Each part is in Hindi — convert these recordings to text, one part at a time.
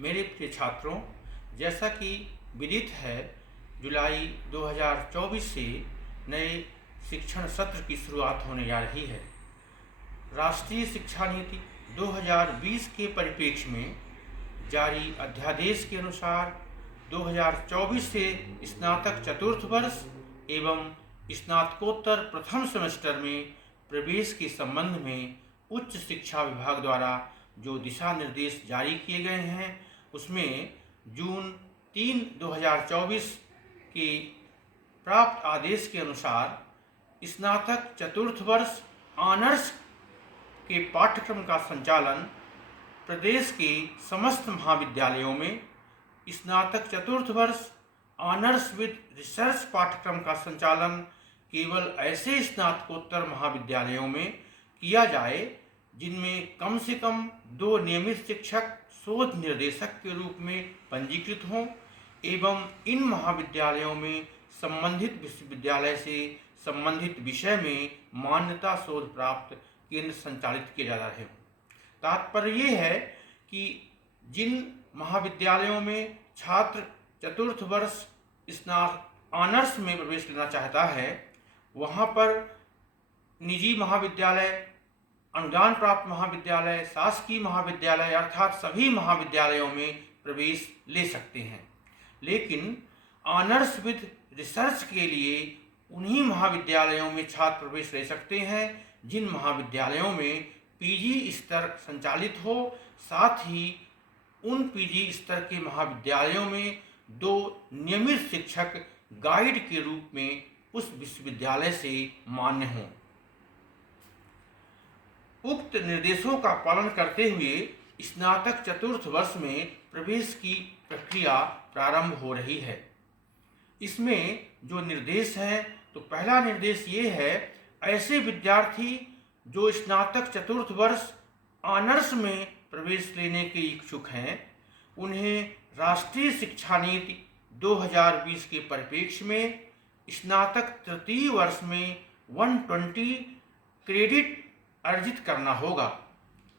मेरे प्रिय छात्रों, जैसा कि विदित है, जुलाई 2024 से नए शिक्षण सत्र की शुरुआत होने जा रही है। राष्ट्रीय शिक्षा नीति 2020 के परिप्रेक्ष्य में जारी अध्यादेश के अनुसार 2024 से स्नातक चतुर्थ वर्ष एवं स्नातकोत्तर प्रथम सेमेस्टर में प्रवेश के संबंध में उच्च शिक्षा विभाग द्वारा जो दिशा निर्देश जारी किए गए हैं, उसमें जून 3, 2024 के प्राप्त आदेश के अनुसार स्नातक चतुर्थ वर्ष ऑनर्स के पाठ्यक्रम का संचालन प्रदेश के समस्त महाविद्यालयों में, स्नातक चतुर्थ वर्ष ऑनर्स विद रिसर्च पाठ्यक्रम का संचालन केवल ऐसे स्नातकोत्तर महाविद्यालयों में किया जाए जिनमें कम से कम 2 नियमित शिक्षक शोध निर्देशक के रूप में पंजीकृत हों एवं इन महाविद्यालयों में संबंधित विश्वविद्यालय से संबंधित विषय में मान्यता शोध प्राप्त केंद्र संचालित किए जा रहे हों। तात्पर्य ये है कि जिन महाविद्यालयों में छात्र चतुर्थ वर्ष ऑनर्स में प्रवेश लेना चाहता है, वहाँ पर निजी महाविद्यालय, अनुदान प्राप्त महाविद्यालय, शासकीय महाविद्यालय अर्थात सभी महाविद्यालयों में प्रवेश ले सकते हैं। लेकिन ऑनर्स विद रिसर्च के लिए उन्हीं महाविद्यालयों में छात्र प्रवेश ले सकते हैं जिन महाविद्यालयों में पीजी स्तर संचालित हो, साथ ही उन पीजी स्तर के महाविद्यालयों में 2 नियमित शिक्षक गाइड के रूप में उस विश्वविद्यालय से मान्य हों। उक्त निर्देशों का पालन करते हुए स्नातक चतुर्थ वर्ष में प्रवेश की प्रक्रिया प्रारंभ हो रही है। इसमें जो निर्देश हैं, तो पहला निर्देश ये है, ऐसे विद्यार्थी जो स्नातक चतुर्थ वर्ष ऑनर्स में प्रवेश लेने के इच्छुक हैं, उन्हें राष्ट्रीय शिक्षा नीति 2020 के परिप्रेक्ष्य में स्नातक तृतीय वर्ष में 120 क्रेडिट अर्जित करना होगा।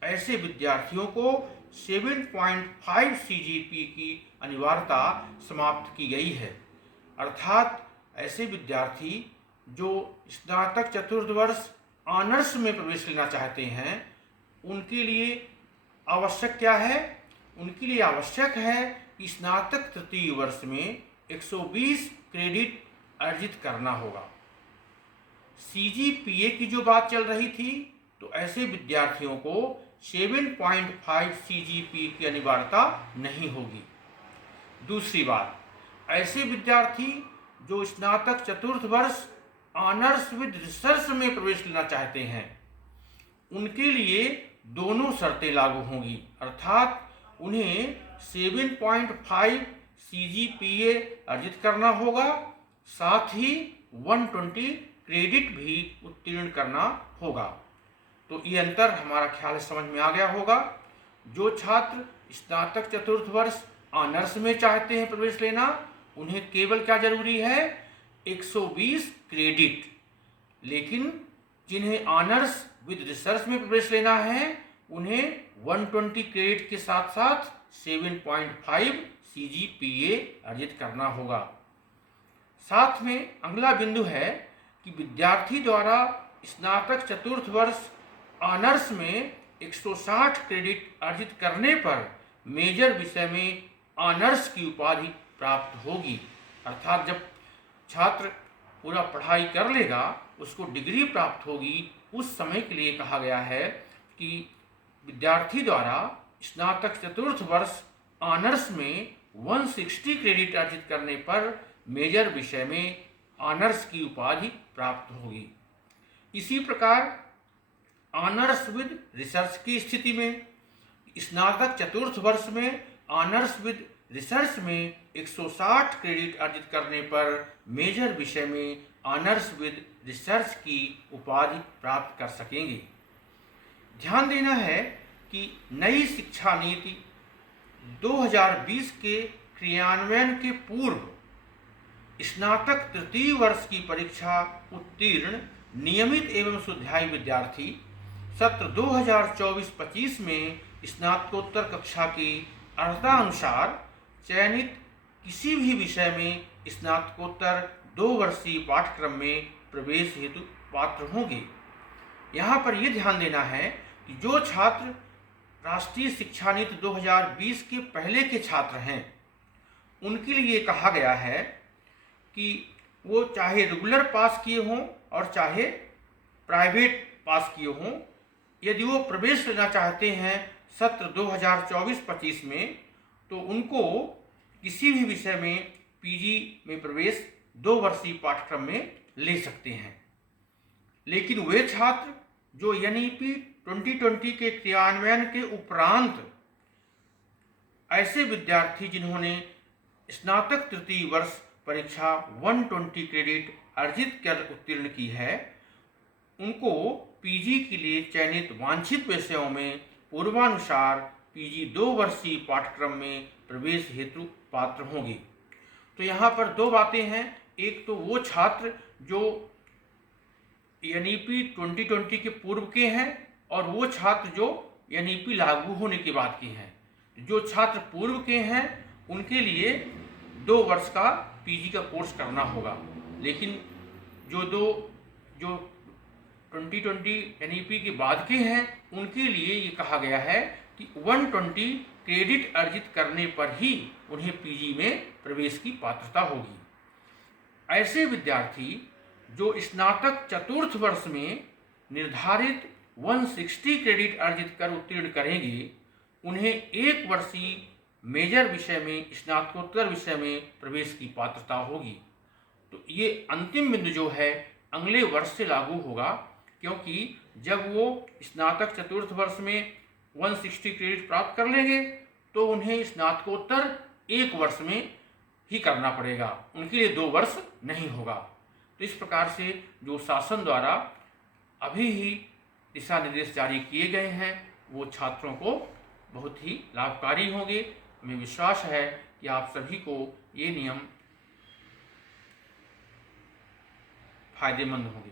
ऐसे विद्यार्थियों को 7.5 CGP की अनिवार्यता समाप्त की गई है। अर्थात ऐसे विद्यार्थी जो स्नातक चतुर्थ वर्ष ऑनर्स में प्रवेश लेना चाहते हैं, उनके लिए आवश्यक क्या है? उनके लिए आवश्यक है कि स्नातक तृतीय वर्ष में 120 क्रेडिट अर्जित करना होगा। CGPA की जो बात चल रही थी, तो ऐसे विद्यार्थियों को 7.5 CGPA की अनिवार्यता नहीं होगी। दूसरी बात, ऐसे विद्यार्थी जो स्नातक चतुर्थ वर्ष ऑनर्स विद रिसर्च में प्रवेश लेना चाहते हैं, उनके लिए दोनों शर्तें लागू होंगी। अर्थात उन्हें 7.5 CGPA अर्जित करना होगा, साथ ही 120 क्रेडिट भी उत्तीर्ण करना होगा। तो ये अंतर हमारा ख्याल समझ में आ गया होगा। जो छात्र स्नातक चतुर्थ वर्ष ऑनर्स में चाहते हैं प्रवेश लेना, उन्हें केवल क्या जरूरी है? 120 क्रेडिट। लेकिन जिन्हें ऑनर्स विद रिसर्च में प्रवेश लेना है, उन्हें 120 क्रेडिट के साथ साथ 7.5 CGPA अर्जित करना होगा। साथ में अगला बिंदु है कि विद्यार्थी द्वारा स्नातक चतुर्थ वर्ष ऑनर्स में 160 क्रेडिट अर्जित करने पर मेजर विषय में ऑनर्स की उपाधि प्राप्त होगी। अर्थात जब छात्र पूरा पढ़ाई कर लेगा, उसको डिग्री प्राप्त होगी, उस समय के लिए कहा गया है कि विद्यार्थी द्वारा स्नातक चतुर्थ वर्ष ऑनर्स में 160 क्रेडिट अर्जित करने पर मेजर विषय में ऑनर्स की उपाधि प्राप्त होगी। इसी प्रकार ऑनर्स विद रिसर्च की स्थिति में स्नातक चतुर्थ वर्ष में ऑनर्स विद रिसर्च में 160 क्रेडिट अर्जित करने पर मेजर विषय में ऑनर्स विद रिसर्च की उपाधि प्राप्त कर सकेंगे। ध्यान देना है कि नई शिक्षा नीति 2020 के क्रियान्वयन के पूर्व स्नातक तृतीय वर्ष की परीक्षा उत्तीर्ण नियमित एवं स्वाध्यायी विद्यार्थी सत्र 2024-25 में स्नातकोत्तर कक्षा की अर्हतानुसार चयनित किसी भी विषय में स्नातकोत्तर 2 वर्षीय पाठ्यक्रम में प्रवेश हेतु पात्र होंगे। यहाँ पर यह ध्यान देना है कि जो छात्र राष्ट्रीय शिक्षा नीति 2020 के पहले के छात्र हैं, उनके लिए कहा गया है कि वो चाहे रेगुलर पास किए हों और चाहे प्राइवेट पास किए हों, यदि वो प्रवेश लेना चाहते हैं सत्र 2024-25 में, तो उनको किसी भी विषय में पीजी में प्रवेश 2 वर्षीय पाठ्यक्रम में ले सकते हैं। लेकिन वे छात्र जो एनईपी 2020 के क्रियान्वयन के उपरांत ऐसे विद्यार्थी जिन्होंने स्नातक तृतीय वर्ष परीक्षा 120 क्रेडिट अर्जित कर उत्तीर्ण की है, उनको पीजी के लिए चयनित वांछित विषयों में पूर्वानुसार पीजी 2 वर्षीय पाठ्यक्रम में प्रवेश हेतु पात्र होंगे। तो यहाँ पर 2 बातें हैं। एक तो वो छात्र जो एनईपी 2020 के पूर्व के हैं और वो छात्र जो एनईपी लागू होने के बाद के हैं। जो छात्र पूर्व के हैं उनके लिए 2 वर्ष का पीजी का कोर्स करना होगा। लेकिन जो 2020 एनईपी के बाद के हैं उनके लिए ये कहा गया है कि 120 क्रेडिट अर्जित करने पर ही उन्हें पीजी में प्रवेश की पात्रता होगी। ऐसे विद्यार्थी जो स्नातक चतुर्थ वर्ष में निर्धारित 160 क्रेडिट अर्जित कर उत्तीर्ण करेंगे, उन्हें 1 वर्षीय मेजर विषय में स्नातकोत्तर विषय में प्रवेश की पात्रता होगी। तो ये अंतिम बिंदु जो है अगले वर्ष से लागू होगा, क्योंकि जब वो स्नातक चतुर्थ वर्ष में 160 क्रेडिट प्राप्त कर लेंगे तो उन्हें स्नातकोत्तर 1 वर्ष में ही करना पड़ेगा, उनके लिए 2 वर्ष नहीं होगा। तो इस प्रकार से जो शासन द्वारा अभी ही दिशा निर्देश जारी किए गए हैं वो छात्रों को बहुत ही लाभकारी होंगे। हमें विश्वास है कि आप सभी को ये नियम फायदेमंद होंगे।